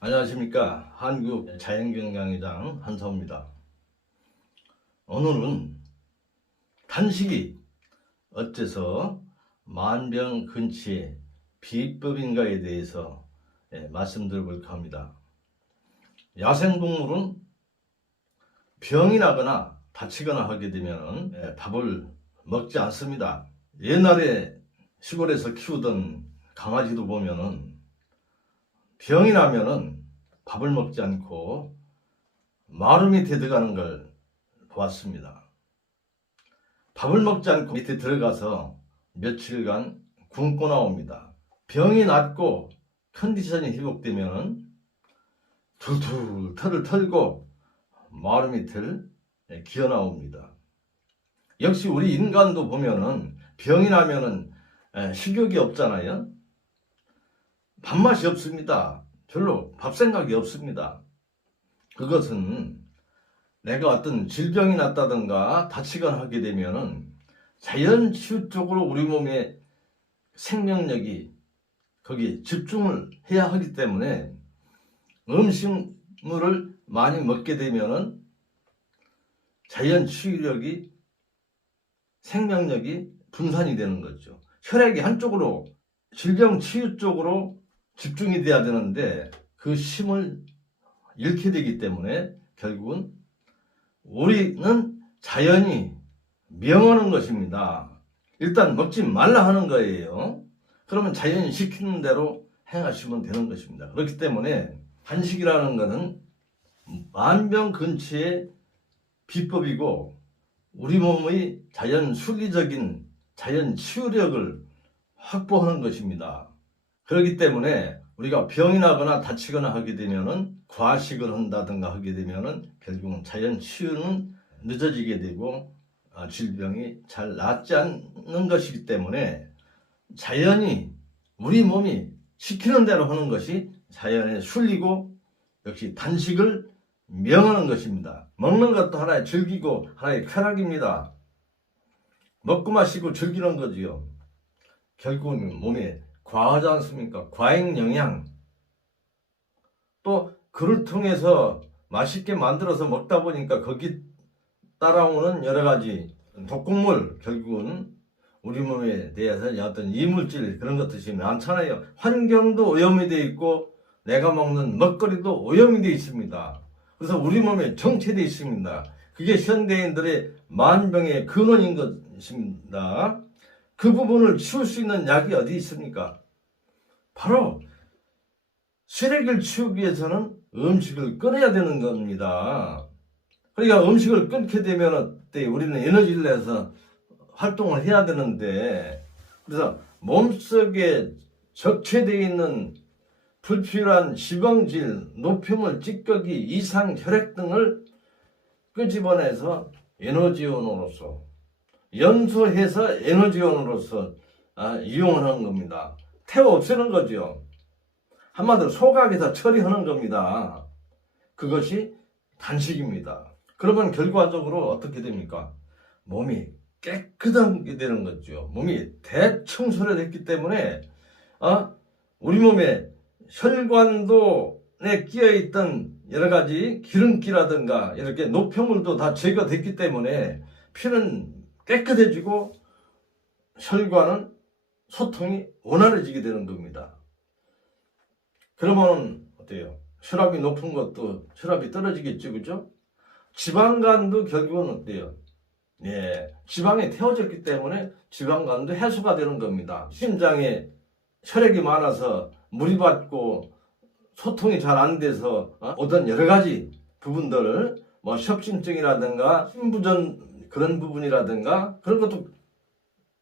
안녕하십니까. 한국자연건강의장 한사호입니다. 오늘은 단식이 어째서 만병근치의 비법인가에 대해서 말씀드려볼까 합니다. 야생동물은 병이 나거나 다치거나 하게 되면 밥을 먹지 않습니다. 옛날에 시골에서 키우던 강아지도 보면은 병이 나면은 밥을 먹지 않고 마루 밑에 들어가는 걸 보았습니다. 밥을 먹지 않고 밑에 들어가서 며칠간 굶고 나옵니다. 병이 낫고 컨디션이 회복되면 툴툴 털을 털고 마루 밑을 기어 나옵니다. 역시 우리 인간도 보면은 병이 나면은 식욕이 없잖아요. 밥맛이 없습니다. 별로 밥 생각이 없습니다. 그것은 내가 어떤 질병이 났다든가 다치거나 하게 되면은 자연치유 쪽으로 우리 몸의 생명력이 거기 집중을 해야 하기 때문에 음식물을 많이 먹게 되면은 자연치유력이 생명력이 분산이 되는 거죠. 혈액이 한쪽으로 질병 치유 쪽으로 집중이 돼야 되는데 그 힘을 잃게 되기 때문에 결국은 우리는 자연이 명하는 것입니다. 일단 먹지 말라 하는 거예요. 그러면 자연이 시키는 대로 행하시면 되는 것입니다. 그렇기 때문에 단식이라는 것은 만병근치의 비법이고 우리 몸의 자연 순리적인 자연 치유력을 확보하는 것입니다. 그렇기 때문에 우리가 병이 나거나 다치거나 하게 되면은 과식을 한다든가 하게 되면은 결국은 자연 치유는 늦어지게 되고 질병이 잘 낫지 않는 것이기 때문에 자연이 우리 몸이 시키는 대로 하는 것이 자연의 순리고 역시 단식을 명하는 것입니다. 먹는 것도 하나의 즐기고 하나의 쾌락입니다. 먹고 마시고 즐기는 거지요. 결국은 몸에 과하지 않습니까? 과잉 영양. 또 그를 통해서 맛있게 만들어서 먹다 보니까 거기 따라오는 여러 가지 독극물, 결국은 우리 몸에 대해서 어떤 이물질 그런 것들이 많잖아요. 환경도 오염이 되어 있고 내가 먹는 먹거리도 오염이 되어 있습니다. 그래서 우리 몸에 정체되어 있습니다. 그게 현대인들의 만병의 근원인 것입니다. 그 부분을 치울 수 있는 약이 어디 있습니까? 바로 쓰레기를 치우기 위해서는 음식을 끊어야 되는 겁니다. 그러니까 음식을 끊게 되면 우리는 에너지를 내서 활동을 해야 되는데, 그래서 몸속에 적체되어 있는 불필요한 지방질, 노폐물, 찌꺼기, 이상 혈액 등을 끄집어내서 에너지원으로서 연소해서 에너지원으로서 이용을 하는 겁니다. 태워 없애는 거죠. 한마디로 소각해서 처리하는 겁니다. 그것이 단식입니다. 그러면 결과적으로 어떻게 됩니까? 몸이 깨끗하게 되는 거죠. 몸이 대청소를 했기 때문에 우리 몸에 혈관도에 끼어있던 여러 가지 기름기라든가 이렇게 노폐물도 다 제거됐기 때문에 피는 깨끗해지고 혈관은 소통이 원활해지게 되는 겁니다. 그러면 어때요? 혈압이 높은 것도 혈압이 떨어지겠죠, 그죠? 지방간도 결국은 어때요? 지방이 태워졌기 때문에 지방간도 해소가 되는 겁니다. 심장에 혈액이 많아서 물이 받고 소통이 잘 안 돼서 오던 여러 가지 부분들을 협심증이라든가 심부전 그런 부분이라든가 그런 것도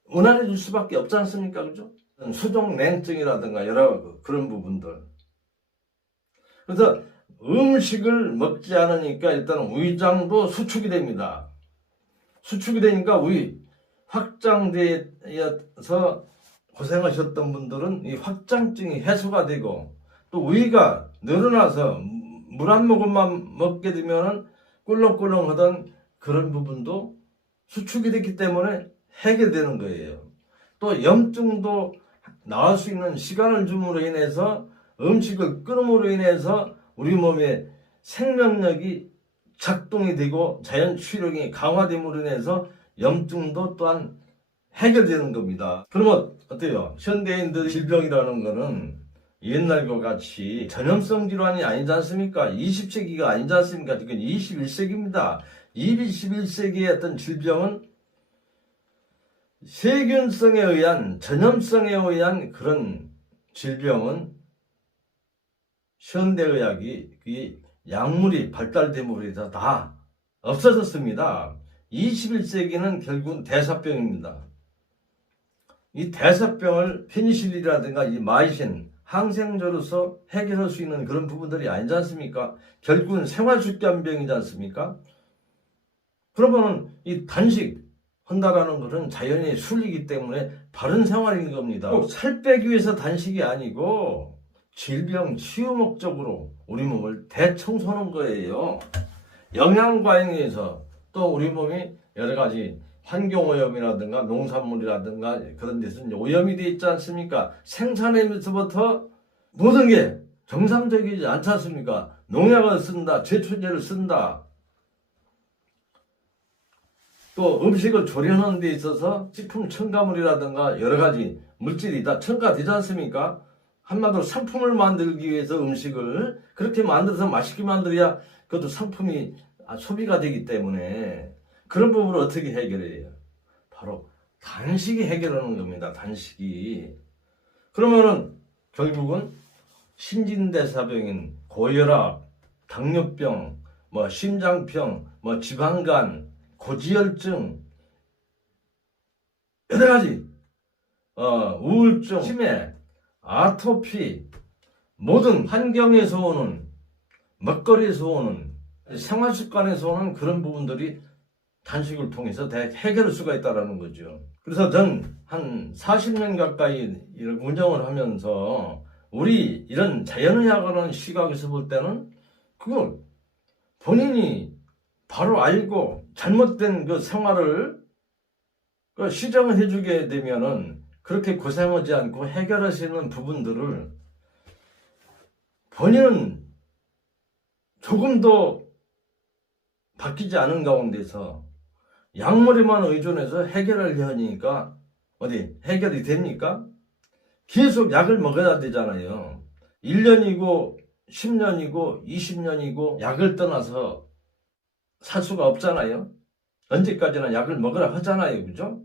원활해질 수밖에 없지 않습니까? 그죠? 수족냉증이라든가 여러 그런 부분들. 그래서 음식을 먹지 않으니까 일단 위장도 수축이 됩니다. 수축이 되니까 위 확장되어서 고생하셨던 분들은 이 확장증이 해소가 되고 또 위가 늘어나서 물 한 모금만 먹게 되면 꿀렁꿀렁하던 그런 부분도 수축이 됐기 때문에 해결되는 거예요. 또 염증도 나을 수 있는 시간을 줌으로 인해서 음식을 끊음으로 인해서 우리 몸의 생명력이 작동이 되고 자연 치유력이 강화됨으로 인해서 염증도 또한 해결되는 겁니다. 그러면 어때요? 현대인들 질병이라는 거는 옛날과 같이 전염성 질환이 아니지 않습니까? 20세기가 아니지 않습니까? 지금 21세기입니다. 21세기의 어떤 질병은 세균성에 의한, 전염성에 의한 그런 질병은 현대의학이 약물이 발달됨으로 해서 다 없어졌습니다. 21세기는 결국은 대사병입니다. 이 대사병을 페니실린이라든가 이 마이신, 항생제로서 해결할 수 있는 그런 부분들이 아니지 않습니까? 결국은 생활습관병이지 않습니까? 그러면 이 단식 한다라는 것은 자연의 순리이기 때문에 바른 생활인 겁니다. 꼭 살 빼기 위해서 단식이 아니고 질병 치유 목적으로 우리 몸을 대청소하는 거예요. 영양과잉에서 또 우리 몸이 여러 가지 환경오염이라든가 농산물이라든가 그런 데서 오염이 되어 있지 않습니까? 생산에서부터 모든 게 정상적이지 않지 않습니까? 농약을 쓴다, 제초제를 쓴다. 또 음식을 조리하는 데 있어서 식품 첨가물이라든가 여러 가지 물질이 다 첨가되지 않습니까? 한마디로 상품을 만들기 위해서 음식을 그렇게 만들어서 맛있게 만들어야 그것도 상품이 소비가 되기 때문에 그런 부분을 어떻게 해결해요? 바로 단식이 해결하는 겁니다. 단식이. 그러면은 결국은 신진대사병인 고혈압, 당뇨병, 심장병, 지방간, 고지혈증, 여러 가지 우울증, 치매, 아토피, 모든 환경에서 오는, 먹거리에서 오는, 생활습관에서 오는 그런 부분들이 단식을 통해서 해결할 수가 있다는 거죠. 그래서 전 한 40년 가까이 운영을 하면서 우리 이런 자연의학이라는 시각에서 볼 때는 그걸 본인이 바로 알고 잘못된 그 생활을 시정을 해주게 되면은 그렇게 고생하지 않고 해결할 수 있는 부분들을 본인은 조금도 바뀌지 않은 가운데서 약물에만 의존해서 해결하려 하니까 어디 해결이 됩니까? 계속 약을 먹어야 되잖아요. 1년이고 10년이고 20년이고 약을 떠나서 살 수가 없잖아요. 언제까지나 약을 먹으라 하잖아요. 그죠?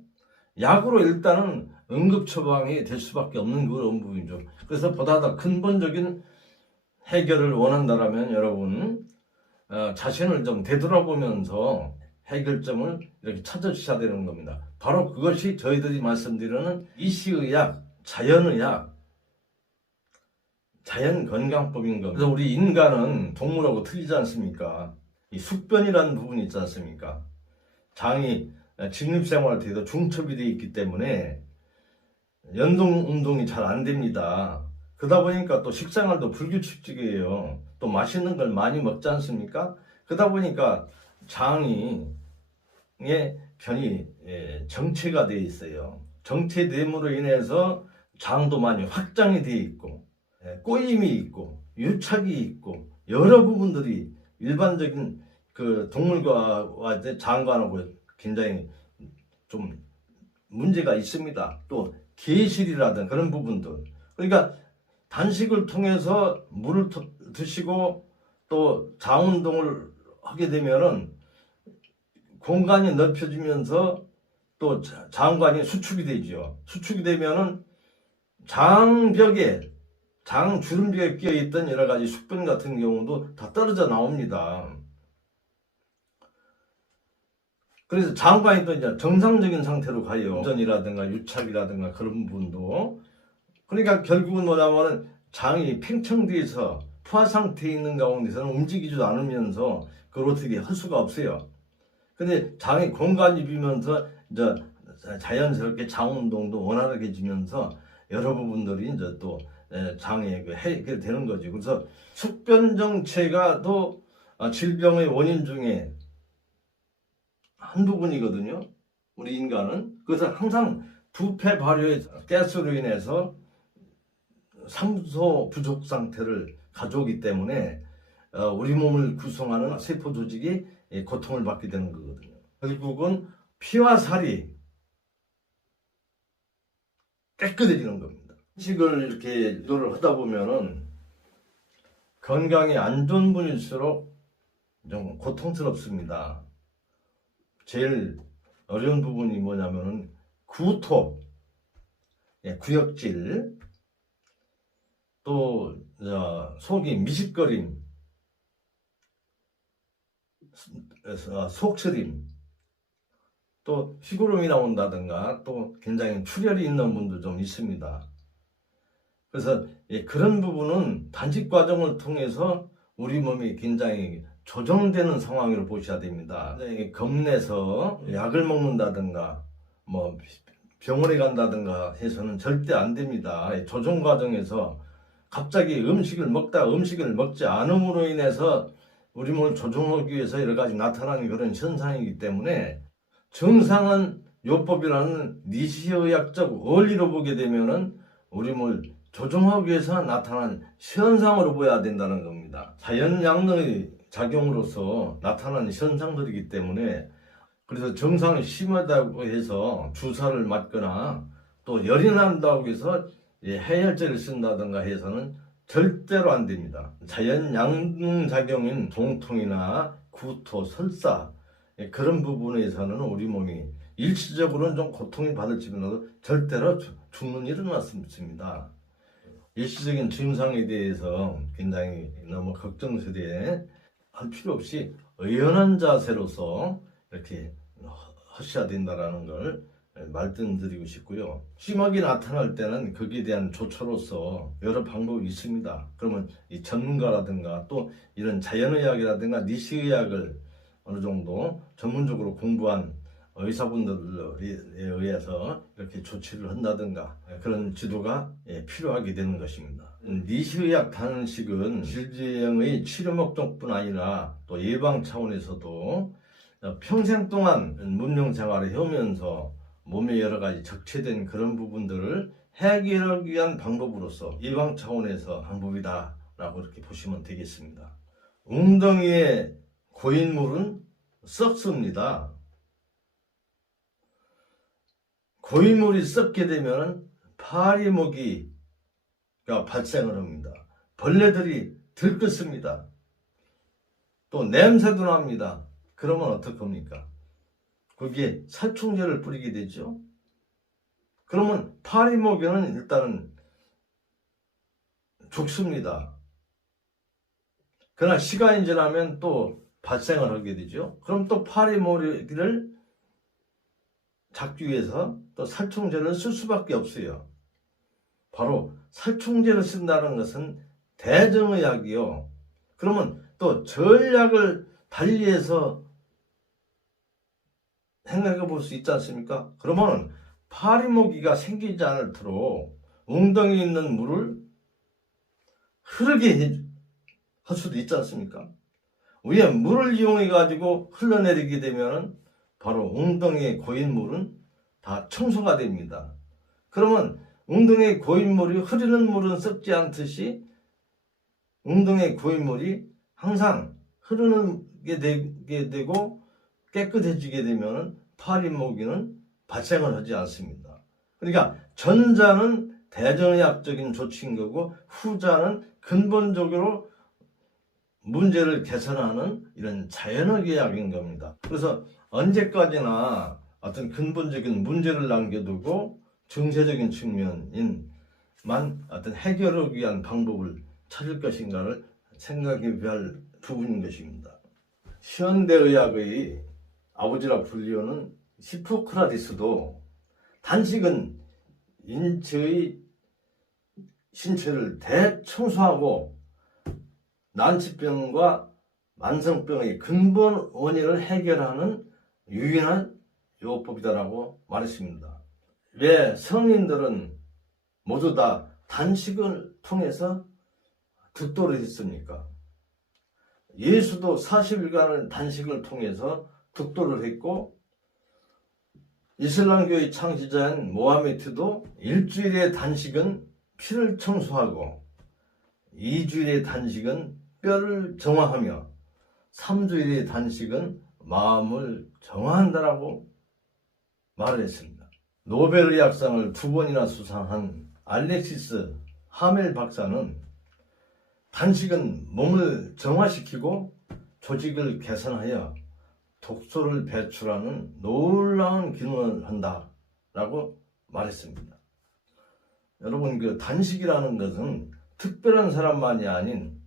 약으로 일단은 응급처방이 될 수밖에 없는 그런 부분이죠. 그래서 보다 더 근본적인 해결을 원한다면 여러분 자신을 좀 되돌아보면서 해결점을 이렇게 찾아주셔야 되는 겁니다. 바로 그것이 저희들이 말씀드리는 이시의학, 자연의학, 자연건강법인 겁니다. 그래서 우리 인간은 동물하고 틀리지 않습니까? 이 숙변이라는 부분이 있지 않습니까? 장이 직립생활 때도 중첩이 되어 있기 때문에 연동 운동이 잘 안 됩니다. 그러다 보니까 또 식생활도 불규칙적이에요. 또 맛있는 걸 많이 먹지 않습니까? 그러다 보니까 장의 변이 정체가 되어 있어요. 정체됨으로 인해서 장도 많이 확장이 되어 있고 꼬임이 있고 유착이 있고 여러 부분들이 일반적인 그 동물과 장관하고 굉장히 좀 문제가 있습니다. 또 계실이라든 그런 부분들. 그러니까 단식을 통해서 물을 드시고 또 장운동을 하게 되면은 공간이 넓혀지면서 또 장관이 수축이 되죠. 수축이 되면은 장벽에 장주름벽에 끼어있던 여러 가지 숙변 같은 경우도 다 떨어져 나옵니다. 그래서 장관이 또 이제 정상적인 상태로 가요. 운전이라든가 유착이라든가 그런 부분도. 그러니까 결국은 뭐냐면은 장이 팽창돼서 포화 상태에 있는 가운데서는 움직이지도 않으면서 그걸 어떻게 할 수가 없어요. 근데 장이 공간이 비면서 이제 자연스럽게 장 운동도 원활하게지면서 여러 부분들이 이제 또 장에 해결되는 거죠. 그래서 숙변 정체가 또 질병의 원인 중에 한 부분이거든요. 우리 인간은. 그래서 항상 부패 발효의 가스로 인해서 산소 부족 상태를 가져오기 때문에 우리 몸을 구성하는 세포 조직이 고통을 받게 되는 거거든요. 결국은 피와 살이 깨끗해지는 겁니다. 음식을 이렇게 유도를 하다 보면은 건강에 안 좋은 분일수록 좀 고통스럽습니다. 제일 어려운 부분이 뭐냐면은 구토, 구역질, 또 속이 미식거림, 속쓰림, 또 피구름이 나온다든가 또 굉장히 출혈이 있는 분도 좀 있습니다. 그래서 그런 부분은 단식 과정을 통해서 우리 몸이 굉장히 조정되는 상황으로 보셔야 됩니다. 겁내서 약을 먹는다든가 뭐 병원에 간다든가 해서는 절대 안 됩니다. 조정 과정에서 갑자기 음식을 먹지 않음으로 인해서 우리 몸을 조정하기 위해서 여러 가지 나타나는 그런 현상이기 때문에 정상은 요법이라는 니시의학적 원리로 보게 되면은 우리 몸을 조정하기 위해서 나타난 현상으로 보여야 된다는 겁니다. 자연양능의 작용으로서 나타나는 현상들이기 때문에 그래서 정상이 심하다고 해서 주사를 맞거나 또 열이 난다고 해서 해열제를 쓴다든가 해서는 절대로 안 됩니다. 자연양능작용인 동통이나 구토, 설사 그런 부분에서는 우리 몸이 일시적으로는 좀 고통이 받을지 몰라도 절대로 죽는 일은 없습니다. 일시적인 증상에 대해서 굉장히 너무 걱정스레 할 필요 없이 의연한 자세로서 이렇게 하셔야 된다는 걸 말씀드리고 싶고요. 심하게 나타날 때는 거기에 대한 조처로서 여러 방법이 있습니다. 그러면 이 전문가라든가 또 이런 자연의학이라든가 니시의학을 어느 정도 전문적으로 공부한 의사분들에 의해서 이렇게 조치를 한다든가 그런 지도가 필요하게 되는 것입니다. 니시의학 단식은 질병의 치료 목적뿐 아니라 또 예방 차원에서도 평생 동안 문명생활을 하면서 몸에 여러 가지 적체된 그런 부분들을 해결하기 위한 방법으로서 예방 차원에서 방법이다 라고 이렇게 보시면 되겠습니다. 웅덩이에 고인 물은 썩습니다. 고인물이 썩게 되면 파리모기가 발생을 합니다. 벌레들이 들끓습니다. 또 냄새도 납니다. 그러면 어떡합니까? 거기에 살충제를 뿌리게 되죠. 그러면 파리모기는 일단은 죽습니다. 그러나 시간이 지나면 또 발생을 하게 되죠. 그럼 또 파리모기를 잡기 위해서 또 살충제를 쓸 수밖에 없어요. 바로 살충제를 쓴다는 것은 대정의학이요. 그러면 또 전약을 달리해서 생각해 볼 수 있지 않습니까? 그러면 파리모기가 생기지 않도록 웅덩이에 있는 물을 흐르게 할 수도 있지 않습니까? 위에 물을 이용해 가지고 흘러내리게 되면 바로 웅덩이에 고인 물은 다 청소가 됩니다. 그러면 웅덩이에 고인 물이 흐르는 물은 썩지 않듯이 웅덩이에 고인 물이 항상 흐르게 되고 깨끗해지게 되면 파리모기는 발생을 하지 않습니다. 그러니까 전자는 대정의학적인 조치인 거고 후자는 근본적으로 문제를 개선하는 이런 자연의학인 겁니다. 그래서 언제까지나 어떤 근본적인 문제를 남겨두고 정세적인 측면인만 어떤 해결을 위한 방법을 찾을 것인가를 생각해 봐야 할 부분인 것입니다. 현대의학의 아버지라 불리우는 히포크라테스도 단식은 신체를 대청소하고 난치병과 만성병의 근본 원인을 해결하는 유일한 요법이다라고 말했습니다. 왜 성인들은 모두 다 단식을 통해서 득도를 했습니까? 예수도 40일간을 단식을 통해서 득도를 했고 이슬람교의 창시자인 모하메트도 일주일의 단식은 피를 청소하고 2주일의 단식은 뼈를 정화하며 3주일의 단식은 마음을 정화한다라고 말을 했습니다. 노벨의학상을 2번이나 수상한 알렉시스 하멜 박사는 단식은 몸을 정화시키고 조직을 개선하여 독소를 배출하는 놀라운 기능을 한다라고 말했습니다. 여러분, 그 단식이라는 것은 특별한 사람만이 아닌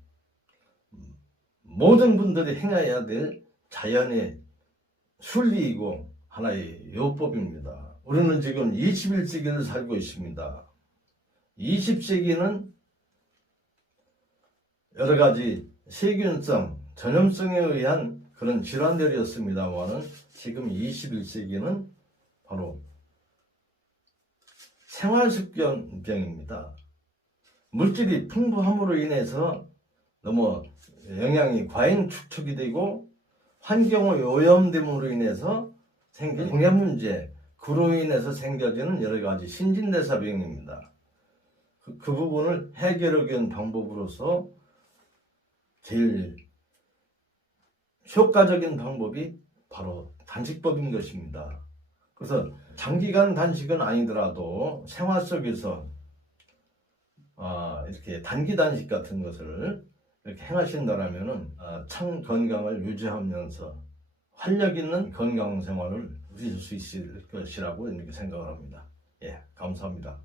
모든 분들이 행해야 될 자연의 순리이고 하나의 요법입니다. 우리는 지금 21세기를 살고 있습니다. 20세기는 여러 가지 세균성, 전염성에 의한 그런 질환들이었습니다만은 지금 21세기는 바로 생활습관병입니다. 물질이 풍부함으로 인해서 너무 영양이 과잉 축적이 되고 환경의 오염됨으로 인해서 생긴 공해 문제, 그로 인해서 생겨지는 여러 가지 신진대사병입니다. 그 부분을 해결하기 위한 방법으로서 제일 효과적인 방법이 바로 단식법인 것입니다. 그래서 장기간 단식은 아니더라도 생활 속에서 이렇게 단기 단식 같은 것을 이렇게 행하신다라면은 참 건강을 유지하면서 활력 있는 건강 생활을 누릴 수 있을 것이라고 이렇게 생각을 합니다. 예, 감사합니다.